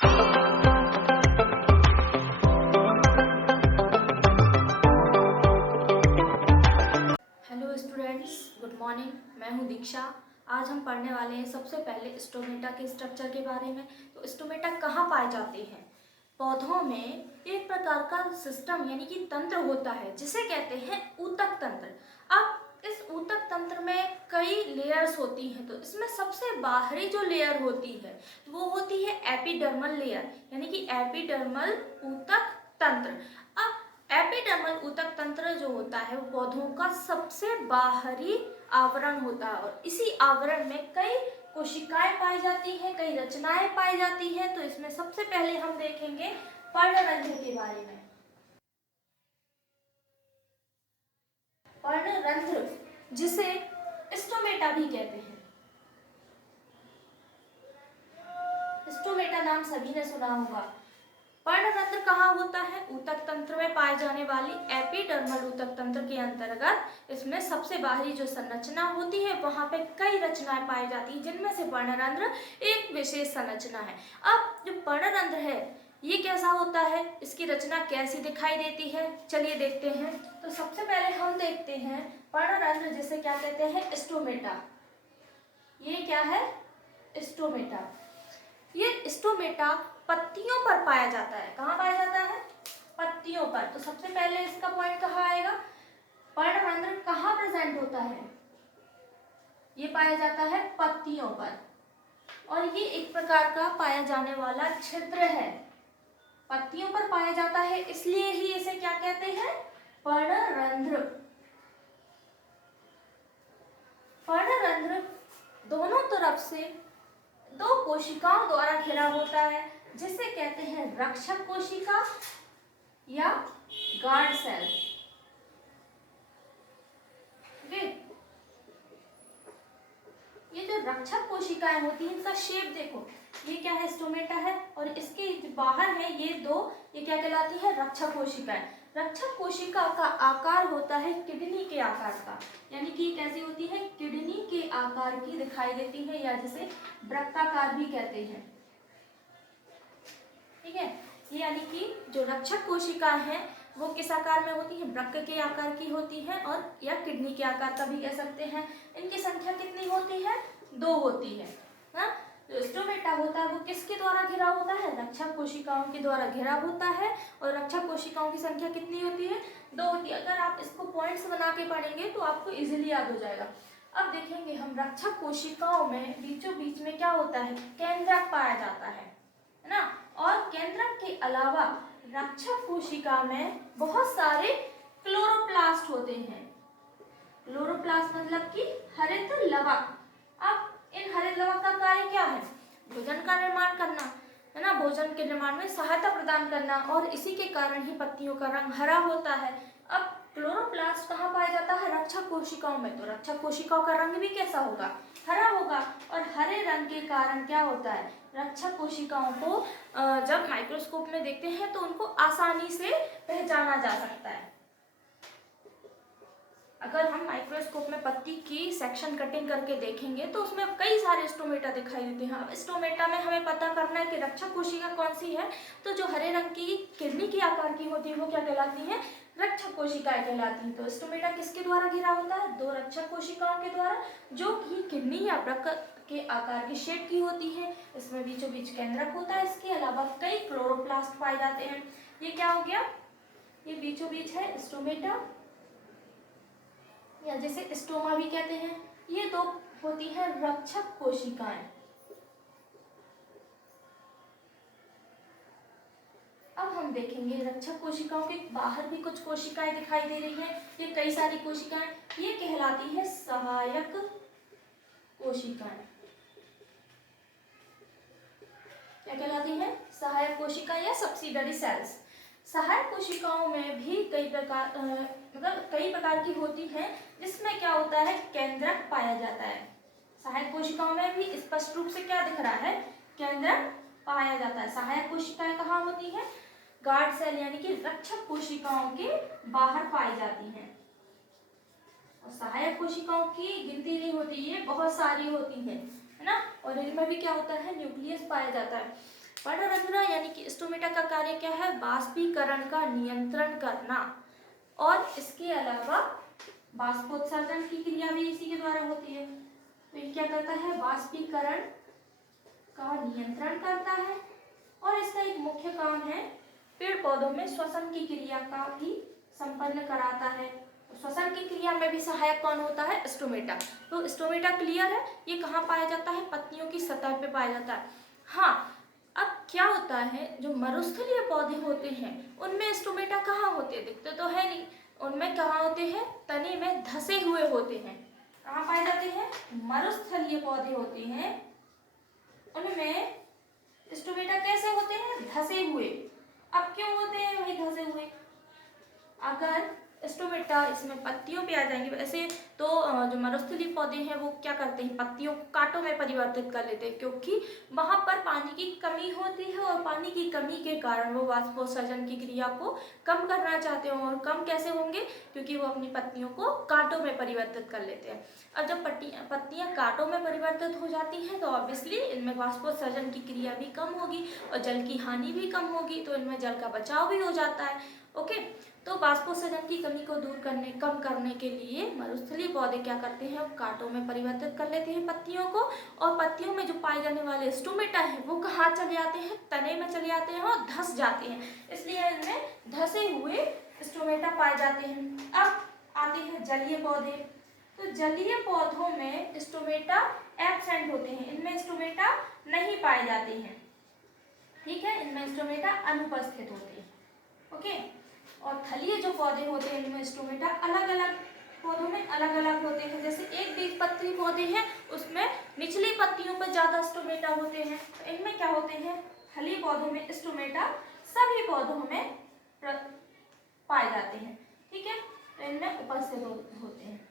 Hello students, good morning. मैं हूं दीक्षा। आज हम पढ़ने वाले हैं सबसे पहले स्टोमेटा के स्ट्रक्चर के बारे में। तो स्टोमेटा कहाँ पाए जाते हैं? पौधों में एक प्रकार का सिस्टम यानी कि तंत्र होता है जिसे कहते हैं ऊतक तंत्र। अब इस ऊतक तंत्र में कई लेयर्स होती हैं। तो इसमें सबसे बाहरी जो लेयर होती है वो होती है एपिडर्मल लेयर, यानी कि एपिडर्मल ऊतक तंत्र। अब एपिडर्मल ऊतक तंत्र जो होता है वो पौधों का सबसे बाहरी आवरण होता है और इसी आवरण में कई कोशिकाएं पाई जाती हैं, कई रचनाएं पाई जाती हैं। तो इसमें सबसे पहले हम देखेंगे पर्णरंध्र के बारे में। पर्णरंध्र जिसे स्टोमेटा भी कहते हैं। स्टोमेटा नाम सभी ने सुना होगा। पर्णरंध्र कहाँ होता है? ऊतक तंत्र में पाए जाने वाली एपिडर्मल ऊतक तंत्र के अंतर्गत इसमें सबसे बाहरी जो संरचना होती है वहां पे कई रचनाएं पाई जाती है जिनमें से पर्णरंध्र एक विशेष संरचना है। अब जो पर्णरंध्र है ये कैसा होता है, इसकी रचना कैसी दिखाई देती है, चलिए देखते हैं। तो सबसे पहले हम देखते हैं पर्णरंध्र जिसे क्या कहते हैं? स्टोमेटा। ये क्या है? स्टोमेटा। ये स्टोमेटा पत्तियों पर पाया जाता है। कहाँ पाया जाता है? पत्तियों पर। तो सबसे पहले इसका पॉइंट कहाँ आएगा? पर्णरंध्र कहाँ प्रेजेंट होता है? ये पाया जाता है पत्तियों पर और ये एक प्रकार का पाया जाने वाला छिद्र है। पत्तियों पर पाया जाता है इसलिए ही इसे क्या कहते हैं? पर्णरंध्र। पर्णरंध्र दोनों तरफ से दो कोशिकाओं द्वारा घिरा होता है जिसे कहते हैं रक्षक कोशिका या गार्ड सेल। ये जो रक्षक कोशिकाएं होती हैं इनका शेप देखो, ये क्या है? स्टोमेटा है और इसके बाहर है ये दो, ये क्या कहलाती है? रक्षक कोशिकाएं। रक्षक कोशिका का आकार होता है किडनी के आकार का, यानी कि कैसी होती है? किडनी के आकार की दिखाई देती है या जिसे वृत्ताकार भी कहते हैं। ठीक है, ये यानी कि जो रक्षक कोशिका है वो किस आकार में होती है? वृक्क के आकार की होती है और या किडनी के आकार का भी कह सकते हैं। इनकी संख्या कितनी होती है? 2 होती है ना। जो स्टोमेटा होता है वो किसके द्वारा घिरा होता है? रक्षक कोशिकाओं के द्वारा घिरा होता है और रक्षक कोशिकाओं की संख्या कितनी होती है? 2 होती है। अगर आप इसको पॉइंट्स बना के पढ़ेंगे तो आपको इजीली याद हो जाएगा। अब देखेंगे हम रक्षक कोशिकाओं में बीचों बीच में क्या होता है? केंद्रक पाया जाता है ना। और केंद्रक के अलावा रक्षक कोशिका में बहुत सारे क्लोरोप्लास्ट होते हैं। क्लोरोप्लास्ट मतलब कि हरित लवक। अब इन हरित लवक का कार्य क्या है? भोजन का निर्माण करना है ना, भोजन के निर्माण में सहायता प्रदान करना और इसी के कारण ही पत्तियों का रंग हरा होता है। अब क्लोरोप्लास्ट कहाँ पाया जाता है? रक्षक कोशिकाओं में। तो रक्षक कोशिकाओं का रंग भी कैसा होगा? हरा होगा और हरे रंग के कारण क्या होता है? रक्षक कोशिकाओं को जब माइक्रोस्कोप में देखते हैं तो उनको आसानी से पहचाना जा सकता है। अगर हम माइक्रोस्कोप में पत्ती की सेक्शन कटिंग करके देखेंगे तो उसमें कई सारे स्टोमेटा दिखाई देते हैं। अब स्टोमेटा में हमें पता करना है कि रक्षक कोशिका कौन सी है। तो जो हरे रंग की किडनी के आकार की होती है वो क्या कहलाती है? रक्षक कोशिकाएं कहलाती हैं। तो स्टोमेटा किसके द्वारा घिरा होता है? 2 रक्षक कोशिकाओं के द्वारा जो कि किडनी या वृक्क के आकार की शेप की होती है। इसमें बीचों बीच केंद्रक होता है। इसके अलावा कई क्लोरोप्लास्ट पाए जाते हैं। ये क्या हो गया? ये बीचों बीच है स्टोमेटा या जिसे स्टोमा भी कहते हैं। ये 2 होती है रक्षक कोशिकाएं। अब हम देखेंगे रक्षक कोशिकाओं के बाहर भी कुछ कोशिकाएं दिखाई दे रही हैं। ये कई सारी कोशिकाएं, ये कहलाती है सहायक कोशिकाएं। क्या कहलाती है? सहायक कोशिका या सब्सिडरी सेल्स। सहायक कोशिकाओं में भी कई प्रकार की होती है जिसमें क्या होता है? केंद्रक पाया जाता है। सहायक कोशिकाओं में भी स्पष्ट रूप से क्या दिख रहा है? केंद्रक पाया जाता है। सहायक कोशिकाएं कहाँ होती हैं? गार्ड सेल यानी कि रक्षक कोशिकाओं के बाहर पाई जाती हैं। और सहायक कोशिकाओं की गिनती नहीं होती, ये बहुत सारी होती है ना। और इनमें भी क्या होता है? न्यूक्लियस पाया जाता है। पर्णरंध्र यानी कि स्टोमेटा का कार्य क्या है? बाष्पीकरण का नियंत्रण करना, और इसके अलावा बाष्पोत्सर्जन की क्रिया भी इसी के द्वारा होती है। तो ये क्या करता है? बाष्पीकरण का नियंत्रण करता है, और इसका एक मुख्य काम है पेड़ पौधों में श्वसन की क्रिया का भी संपन्न कराता है। श्वसन की क्रिया में भी सहायक कौन होता है? स्टोमेटा। तो स्टोमेटा क्लियर है, ये कहाँ पाया जाता है? पत्तियों की सतह पे पाया जाता है। हाँ, अब क्या होता है, जो मरुस्थलीय पौधे होते हैं उनमें स्टोमेटा कहाँ होते हैं? दिखते तो है नहीं, उनमें कहाँ होते हैं? तने में धसे हुए होते हैं। कहाँ पाए जाते हैं? मरुस्थलीय पौधे होते हैं, उनमें स्टोमेटा कैसे होते हैं? धसे हुए। अब क्यों होते हैं भाई धसे हुए? अगर स्टोमेटा इसमें पत्तियों पे आ जाएंगे वैसे तो जो मरुस्थलीय पौधे हैं वो क्या करते हैं? पत्तियों को कांटों में परिवर्तित कर लेते हैं, क्योंकि वहां पर पानी की कमी होती है, और पानी की कमी के कारण वो वाष्पोत्सर्जन की क्रिया को कम करना चाहते हैं। और कम कैसे होंगे? क्योंकि वो अपनी पत्तियों को कांटों में परिवर्तित कर लेते हैं। अब जब पत्तियां कांटों में परिवर्तित हो जाती हैं तो ऑब्वियसली इनमें वाष्पोत्सर्जन की क्रिया भी कम होगी और जल की हानि भी कम होगी, तो इनमें जल का बचाव भी हो जाता है। ओके, तो वाष्पोत्सर्जन की कमी को कम करने के लिए मरुस्थलीय पौधे क्या करते हैं? कांटों में परिवर्तित कर लेते हैं पत्तियों को, और पत्तियों में जो पाए जाने वाले स्टोमेटा है वो कहाँ चले जाते हैं? तने में चले जाते हैं और धस जाते हैं, इसलिए इनमें धसे हुए स्टोमेटा पाए जाते हैं। अब आते हैं जलीय पौधे। तो जलीय पौधों में स्टोमेटा एब्सेंट होते हैं, इनमें स्टोमेटा नहीं पाए जाते हैं। ठीक है, इनमें स्टोमेटा अनुपस्थित होते हैं। ओके, और थलीय जो पौधे होते हैं इनमें स्टोमेटा अलग अलग पौधों में अलग अलग होते हैं। जैसे एक बीजपत्री पौधे हैं उसमें निचली पत्तियों पर ज्यादा स्टोमेटा होते हैं, तो इनमें क्या होते हैं? थलीय पौधों में स्टोमेटा सभी पौधों में पाए जाते हैं। ठीक है, तो इनमें उपस्थित होते हैं।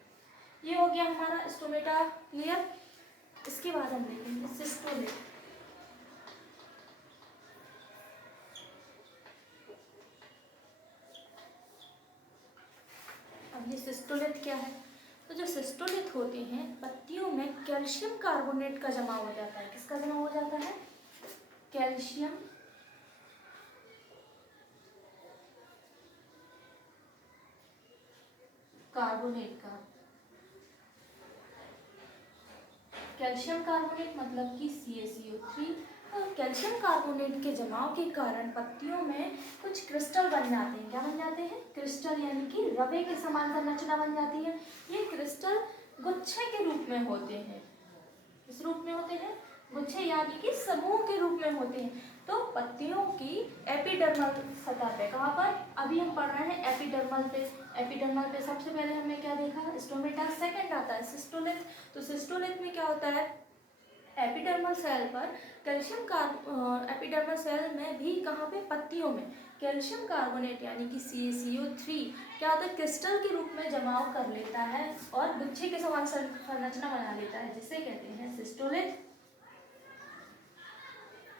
ये हो गया हमारा स्टोमेटा क्लियर। इसके बाद हम देखेंगे सिस्टोलेट। अब ये सिस्टोलेट क्या है? तो जो सिस्टोलेट होते हैं पत्तियों में कैल्शियम कार्बोनेट का जमाव हो जाता है। किसका जमाव हो जाता है? कैल्शियम कार्बोनेट का। कैल्शियम कार्बोनेट मतलब कि CaCO3। और कैल्शियम कार्बोनेट के जमाव के कारण पत्तियों में कुछ क्रिस्टल बन जाते हैं। क्या बन जाते हैं? क्रिस्टल, यानी कि रवे के समान संरचना बन जाती है। ये क्रिस्टल गुच्छे के रूप में होते हैं। किस रूप में होते हैं? गुच्छे, यानी कि समूह के रूप में होते हैं। तो पत्तियों की एपिडर्मल सतह पे, कहाँ पर? अभी हम पढ़ रहे हैं एपिडर्मल पे। एपिडर्मल पे सबसे पहले हमने क्या देखा? स्टोमेटा। सेकंड आता है सिस्टोलेट। तो सिस्टोलेट में क्या होता है? एपिडर्मल सेल पर एपिडर्मल सेल में भी कहाँ पे? पत्तियों में कैल्शियम कार्बोनेट यानी कि CaCO3 क्या होता है? क्रिस्टल के रूप में जमाव कर लेता है और गुच्छे के समान संरचना बना लेता है, जिसे कहते हैं सिस्टोलेट।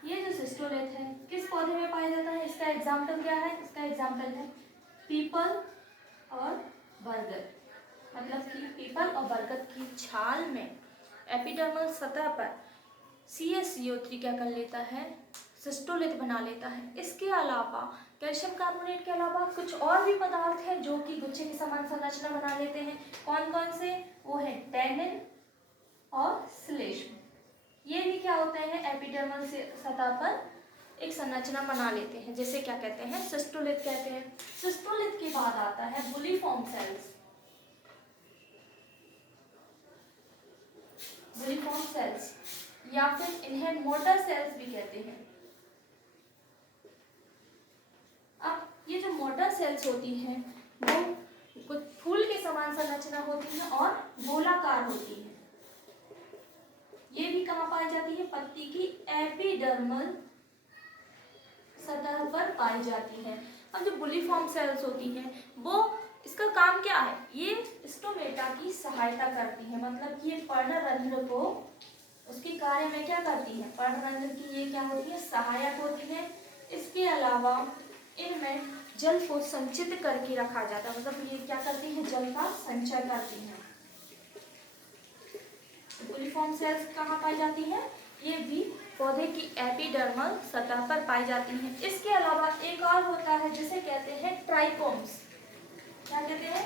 ये जो सिस्टोलेट है किस पौधे में पाया जाता है? इसका एग्जाम्पल क्या है? इसका एग्जाम्पल है पीपल और बरगद। मतलब कि पीपल और बरगद की छाल में एपिडर्मल सतह पर CaCO3 क्या कर लेता है? सिस्टोलेट बना लेता है। इसके अलावा कैल्शियम कार्बोनेट के अलावा कुछ और भी पदार्थ हैं जो कि गुच्छे की समान संरचना बना लेते हैं। कौन कौन से? वो है टैनिन और श्लेष्म। ये भी क्या होते हैं? एपिडर्मल सतह पर एक संरचना बना लेते हैं, जिसे क्या कहते हैं? सिस्टोलेट कहते हैं। सिस्टोलेट के बाद आता है बुलिफॉर्म सेल्स। बुलिफॉर्म सेल्स या फिर इन्हें मोटर सेल्स भी कहते हैं। अब ये जो मोटर सेल्स होती हैं वो कुछ फूल के समान संरचना होती है और गोलाकार होती है। ये भी कहाँ पाई जाती है? पत्ती की एपिडर्मल सतह पर पाई जाती है। अब जो बुलिफॉर्म सेल्स होती हैं वो, इसका काम क्या है? ये स्टोमेटा की सहायता करती है। मतलब ये पर्णरंध्र को उसके कार्य में क्या करती है? पर्णरंध्र की ये क्या होती है? सहायक होती है। इसके अलावा इनमें जल को संचित करके रखा जाता है। मतलब ये क्या करती है? जल का संचय करती है। बुलिफॉर्म सेल्स कहाँ पाई जाती है? ये भी पौधे की एपिडर्मल सतह पर पाई जाती हैं। इसके अलावा एक और होता है जिसे कहते हैं ट्राइकोम्स। क्या कहते हैं?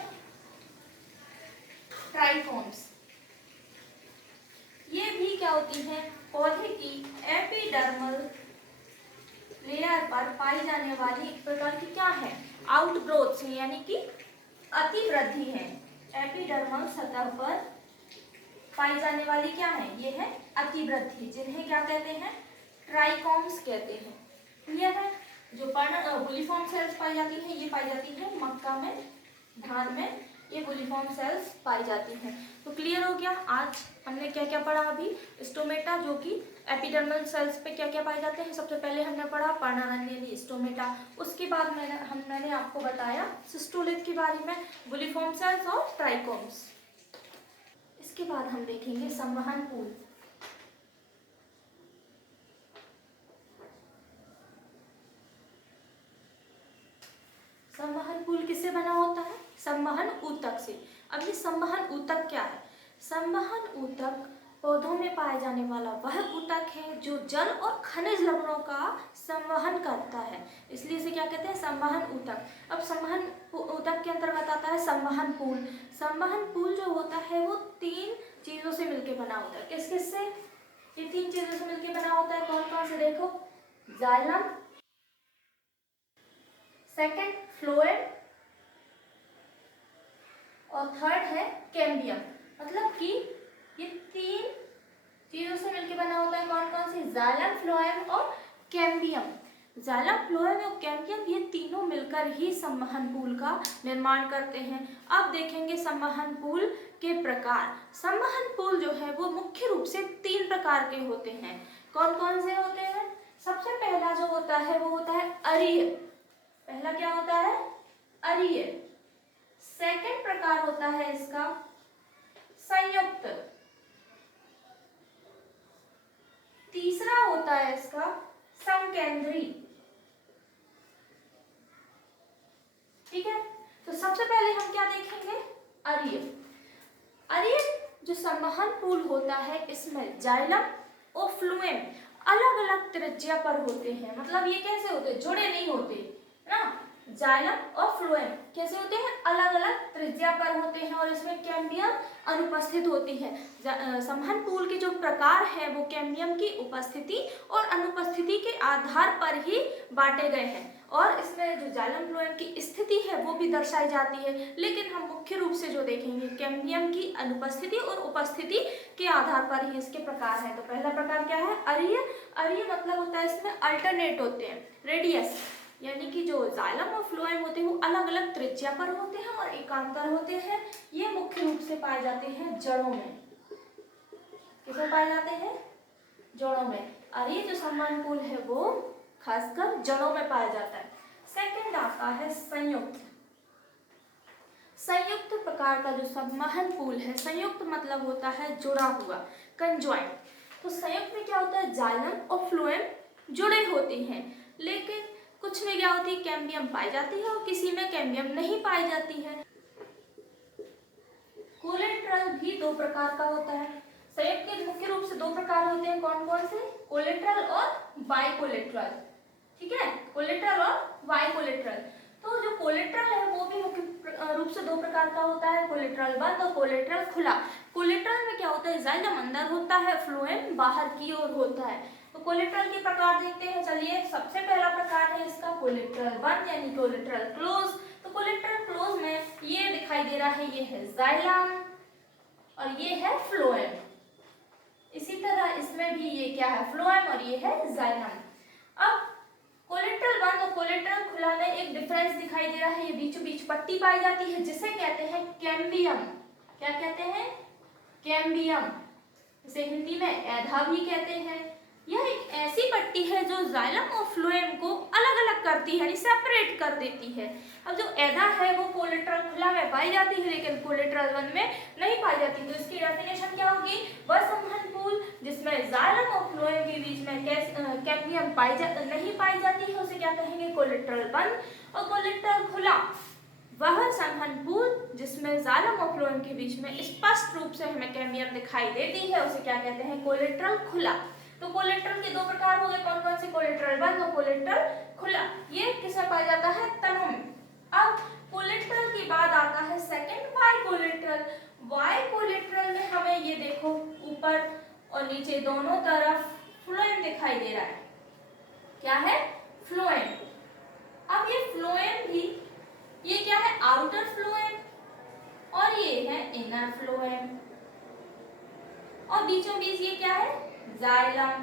ट्राइकोम्स। ये भी क्या होती हैं? पौधे की एपिडर्मल लेयर पर पाई जाने वाली एक प्रकार की क्या है? आउटग्रोथ्स, यानी कि अतिवृद्धि है। एपिडर्मल सतह पर पाई जाने वाली क्या है? ये है अतिवृद्धि, जिन्हें क्या कहते हैं? ट्राइकोम्स कहते हैं। क्लियर है? जो बुलिफॉर्म सेल्स पाई जाती हैं, ये पाई जाती है मक्का में, धान में, ये बुलिफॉर्म सेल्स पाई जाती हैं। तो क्लियर हो गया? आज हमने क्या क्या पढ़ा? अभी स्टोमेटा, जो कि एपिडर्मल सेल्स पे क्या क्या पाए जाते हैं। सबसे पहले हमने पढ़ा पर्णरंध्री स्टोमेटा, उसके बाद मैंने आपको बताया सिस्टोलिथ के बारे में, बुलिफॉर्म सेल्स और ट्राइकोम्स। इसके बाद हम देखेंगे संवहन पूल। संवहन पूल किससे बना होता है? संवहन ऊतक से। अब ये संवहन ऊतक क्या है? संवहन ऊतक पौधों में पाए जाने वाला वह ऊतक है जो जल और खनिज लवणों का संवहन करता है, इसलिए इसे क्या कहते हैं? संवहन ऊतक। अब संवहन ऊतक के अंतर्गत आता है संवहन पूल। संवहन पूल जो होता है वो 3 चीजों से मिलकर बना होता है। किस किस से? ये 3 चीजों से मिलकर बना होता है। कौन कौन से? देखो, जाइलम, सेकंड फ्लोएम, और थर्ड है कैम्बियम। मतलब कि ये 3 चीजों से मिलकर बना होता है। कौन कौन सी? जाइलम, फ्लोएम और कैम्बियम। जाइलम, फ्लोएम और कैम्बियम, ये तीनों मिलकर ही संवहन पूल का निर्माण करते हैं। अब देखेंगे संवहन पूल के प्रकार। संवहन पूल जो है वो मुख्य रूप से 3 प्रकार के होते हैं। कौन कौन से होते हैं? सबसे पहला जो होता है वो होता है अरीय। पहला क्या होता है? अरीय। सेकंड प्रकार होता है इसका संयुक्त। तीसरा होता है इसका संकेंद्री। ठीक है, तो सबसे पहले हम क्या देखेंगे? अरीय। अरीय जो संवहन पूल होता है, इसमें जाइलम और फ्लोएम अलग अलग त्रिज्या पर होते हैं। मतलब ये कैसे होते हैं? जुड़े नहीं होते ना। जाइलम और फ्लोएम कैसे होते हैं? अलग अलग त्रिज्या पर होते हैं, और इसमें कैम्बियम अनुपस्थित होती है। संवहन पूल के जो प्रकार है वो कैम्बियम की उपस्थिति और अनुपस्थिति के आधार पर ही बांटे गए हैं, और इसमें जो जाइलम फ्लोएम की स्थिति है वो भी दर्शाई जाती है। लेकिन हम मुख्य रूप से जो देखेंगे कैम्बियम की अनुपस्थिति और उपस्थिति के आधार पर ही इसके प्रकार है। तो पहला प्रकार क्या है? अरीय। अरीय मतलब होता है इसमें अल्टरनेट होते हैं, रेडियस, यानी कि जो जाइलम और फ्लोएम होते हैं वो अलग अलग त्रिज्या पर होते हैं और एकांतर होते हैं। ये मुख्य रूप से पाए जाते हैं जड़ों में। किसमें पाए जाते हैं? जड़ों में। और ये जो संवहन पूल है वो खासकर जड़ों में पाया जाता है। सेकंड आता है संयुक्त। संयुक्त प्रकार का जो संवहन पूल है, संयुक्त मतलब होता है जुड़ा हुआ, कंजॉइंट। तो संयुक्त में क्या होता है? जाइलम और फ्लोएम जुड़े होते हैं, लेकिन कुछ में क्या होती है? कैम्बियम पाई जाती है और किसी में कैम्बियम नहीं पाई जाती है। कोलेट्रल भी 2 प्रकार का होता है। संयुक्त के मुख्य रूप से 2 प्रकार होते हैं। कौन कौन से? कोलेट्रल और बाइकोलेट्रल। ठीक है, कोलेट्रल और बाइकोलेट्रल। तो जो कोलेट्रल है वो भी मुख्य रूप से 2 प्रकार का होता है, कोलेट्रल बंद और कोलेट्रल खुला। कोलेट्रल में क्या होता है? जाइलम अंदर होता है, फ्लोएम बाहर की ओर होता है। तो कोलेट्रल के प्रकार देखते हैं। चलिए, सबसे पहला प्रकार है इसका कोलेट्रल बंद, यानी कोलेट्रल क्लोज। तो कोलेट्रल क्लोज में ये दिखाई दे रहा है, ये है जाइलम और ये है फ्लोएम। इसी तरह इसमें भी ये क्या है? फ्लोएम और ये है जाइलम। अब कोलेट्रल बंद और कोलेट्रल खुला में एक डिफरेंस दिखाई दे रहा है। ये बीचों बीच पट्टी पाई जाती है जिसे कहते हैं कैम्बियम। क्या कहते हैं? कैम्बियम। इसे हिंदी में ऐधा भी कहते हैं। यह एक ऐसी पट्टी है जो जाइलम और फ्लोएम को अलग अलग करती है, यानी सेपरेट कर देती है। अब जो ऐधा है वो कोलेट्रल खुला में पाई जाती है, लेकिन कोलेट्रल बंद में नहीं पाई जाती। तो इसकी डेफिनेशन क्या होगी? वह संवहन पूल जिसमें जाइलम और फ्लोएम के बीच में कैम्बियम नहीं पाई जाती है उसे क्या कहेंगे? कोलेट्रल बंद। और कोलेट्रल खुला वह संवहन पूल जिसमें जाइलम और फ्लोएम के बीच में स्पष्ट रूप से हमें कैम्बियम दिखाई देती है उसे क्या कहते हैं? कोलेट्रल खुला। तो तो कोलेट्रल के दो प्रकार हो गए, कौन कौन से? कोलेट्रल बंद और कोलेट्रल खुला। ये किसमें पाया जाता है? तनों में। अब कोलेट्रल के बाद आता है second Y collateral. Y collateral में हमें ये देखो ऊपर और नीचे दोनों तरफ फ्लोएम दिखाई दे रहा है। क्या है? फ्लोएम। अब ये फ्लोएम भी, ये क्या है? आउटर फ्लोएम और ये है इनर फ्लोएम, और बीचों बीच ये क्या है? जाइलम।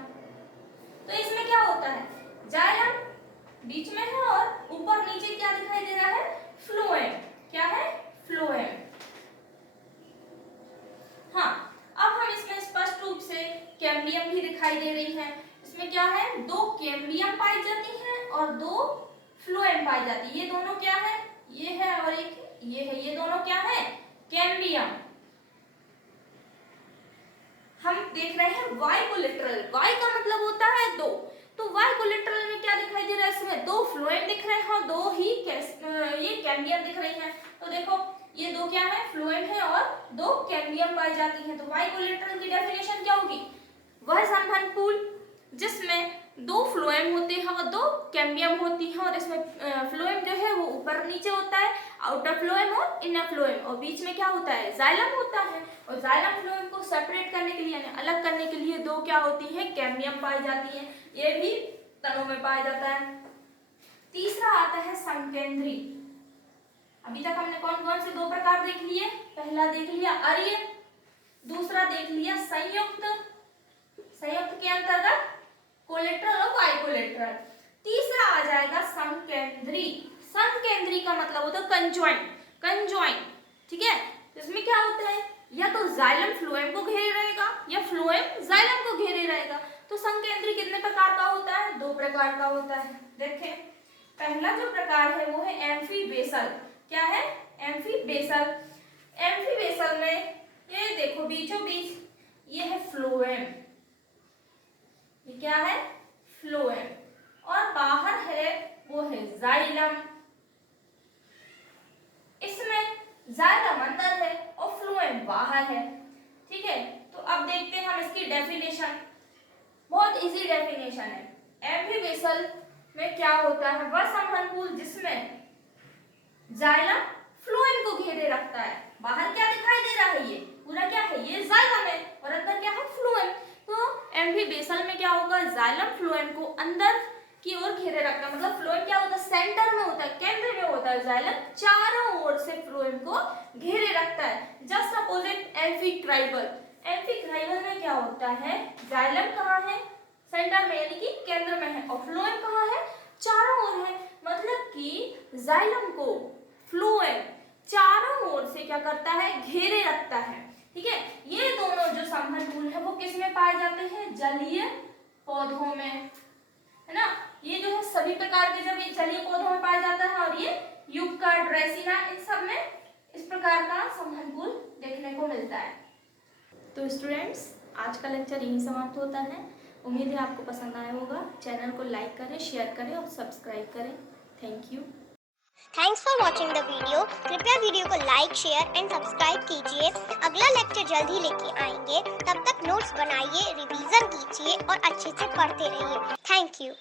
तो इसमें क्या होता है? जाइलम बीच में है और ऊपर नीचे क्या दिखाई दे रहा है? फ्लोएम। क्या है? फ्लोएम। हाँ, अब हम इसमें स्पष्ट रूप से कैम्बियम भी दिखाई दे रही है। इसमें क्या है? दो कैम्बियम पाई जाती हैं और दो फ्लोएम पाई जाती है। ये दोनों क्या है? ये है और एक ये है। ये दोनों क्या है? कैम्बियम। हम देख रहे हैं वाई कोलेट्रल। वाई का मतलब होता है दो। तो वाई कोलेट्रल में क्या दिखाई दे रहा है? इसमें दो फ्लोएम दिख रहे हैं और दो ही ये कैम्बियम दिख रही हैं। तो देखो ये दो क्या है? फ्लोएम है और दो कैम्बियम पाई जाती हैं। तो वाई कोलेट्रल की डेफिनेशन क्या होगी? वह संबंध पूल जिसमें दो फ्लोएम होते हैं और दो कैम्बियम होती हैं, और इसमें फ्लोएम जो है वो ऊपर नीचे होता है, आउटर फ्लोएम और इनर फ्लोएम, और बीच में क्या होता है? जाइलम होता है। और जाइलम फ्लोएम को सेपरेट करने के लिए यानी अलग करने के लिए दो क्या होती है? कैम्बियम पाई जाती है। ये भी तनों में पाया जाता है। तीसरा आता है संकेंद्री। अभी तक हमने कौन कौन से दो प्रकार देख लिए? पहला देख लिया अर्य, दूसरा देख लिया संयुक्त। संयुक्त के अंतर्गत कोलेट्रल और वाई कोलेट्रल। तीसरा आ जाएगा संकेंद्री। संकेंद्री का मतलब होता है कंजॉइंट। कंजॉइंट, ठीक है? इसमें क्या होता है? या तो जाइलम फ्लोएम को घेरे रहेगा या फ्लोएम जाइलम को घेरे रहेगा। तो संकेंद्री कितने प्रकार का होता है? दो प्रकार का होता है। देखें, पहला जो प्रकार है वो है एम्फीबेसल। क्या है? एम्फीबेसल। एम्फीबेसल में ये देखो बीचों बीच ये है फ्लोएम। ये क्या है? फ्लोएम। और बाहर है वो है जाइलम। इसमें जाइलम अंदर है और फ्लोएम बाहर है। ठीक है, तो अब देखते हैं हम इसकी डेफिनेशन। बहुत इजी डेफिनेशन है। एम्फीबेसल में क्या होता है? वह संबंधपूल जिसमें जाइलम फ्लोएम को घेरे रखता है। बाहर क्या दिखाई दे रहा है? ये पूरा क्या है? ये जाइलम है और अंदर क्या है? फ्लोएम। तो एम्फीबेसल में क्या होगा? जाइलम फ्लोएम को अंदर की ओर घेरे रखता है। मतलब फ्लोएम क्या होता है? सेंटर में होता है, केंद्र में होता है। जाइलम चारों ओर से फ्लोएम को घेरे रखता है। Just opposite एम्फीक्राइबल। एम्फीक्राइबल में क्या होता है? जाइलम कहाँ है? सेंटर में यानी कि केंद्र में है, और फ्लोएम कहाँ है? चारों ओर है। मतलब कि जाइलम को फ्लोएम चारों ओर से क्या करता है? घेरे रखता है। ठीक है, ये दोनों जो संबंधपूल है वो किस में पाए जाते हैं? जलीय पौधों में, है ना? ये जो है सभी प्रकार के जब ये जलीय पौधों में पाया जाता है, और ये युक्का, ड्रेसिना, इन सब में इस प्रकार का संबंधपूल देखने को मिलता है। तो स्टूडेंट्स, आज का लेक्चर यहीं समाप्त होता है। उम्मीद है आपको पसंद आया होगा। चैनल को लाइक करें, शेयर करें और सब्सक्राइब करें। Thank you. Thanks for watching the video. कृपया वीडियो को लाइक, शेयर एंड सब्सक्राइब कीजिए। अगला लेक्चर जल्द ही लेके आएंगे। तब तक नोट्स बनाइए, रिवीजन कीजिए और अच्छे से पढ़ते रहिए। Thank you.